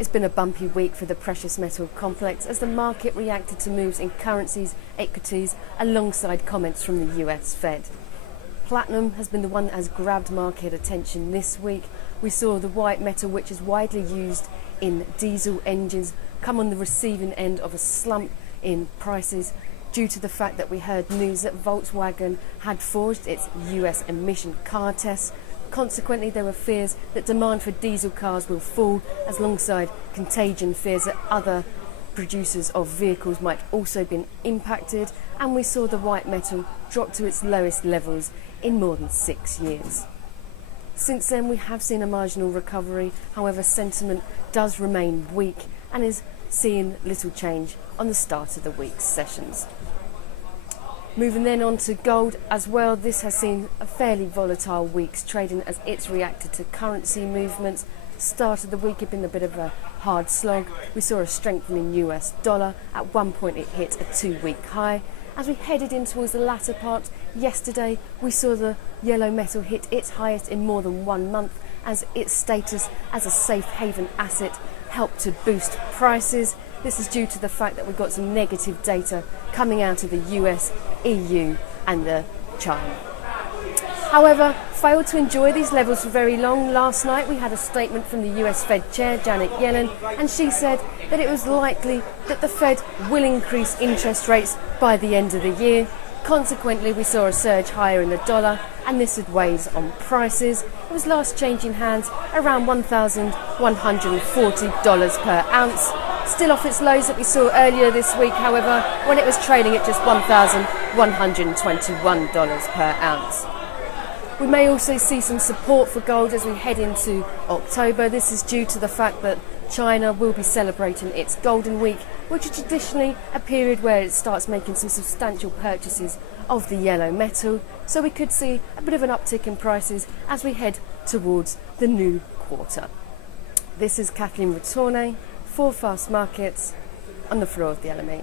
It's been a bumpy week for the precious metal complex as the market reacted to moves in currencies, equities, alongside comments from the US Fed. Platinum has been the one that has grabbed market attention this week. We saw the white metal, which is widely used in diesel engines, come on the receiving end of a slump in prices due to the fact that we heard news that Volkswagen had forged its US emission car tests. Consequently, there were fears that demand for diesel cars will fall, as alongside contagion fears that other producers of vehicles might also be impacted, and we saw the white metal drop to its lowest levels in more than 6 years. Since then, we have seen a marginal recovery. However, sentiment does remain weak and is seeing little change on the start of the week's sessions. Moving then on to gold as well, this has seen a fairly volatile week's trading as it's reacted to currency movements. Start of the week had been a bit of a hard slog. We saw a strengthening US dollar. At one point it hit a 2-week high. As we headed in towards the latter part, yesterday we saw the yellow metal hit its highest in more than 1 month as its status as a safe haven asset helped to boost prices. This is due to the fact that we've got some negative data coming out of the US, EU and China. However, failed to enjoy these levels for very long. Last night we had a statement from the US Fed Chair, Janet Yellen, and she said that it was likely that the Fed will increase interest rates by the end of the year. Consequently, we saw a surge higher in the dollar, and this had weighed on prices. It was last changing hands around $1,140 per ounce. Still off its lows that we saw earlier this week, however, when it was trading at just $1,121 per ounce. We may also see some support for gold as we head into October. This is due to the fact that China will be celebrating its Golden Week, which is traditionally a period where it starts making some substantial purchases of the yellow metal. So we could see a bit of an uptick in prices as we head towards the new quarter. This is Kathleen Retourne for FastMarkets on the floor of the LME.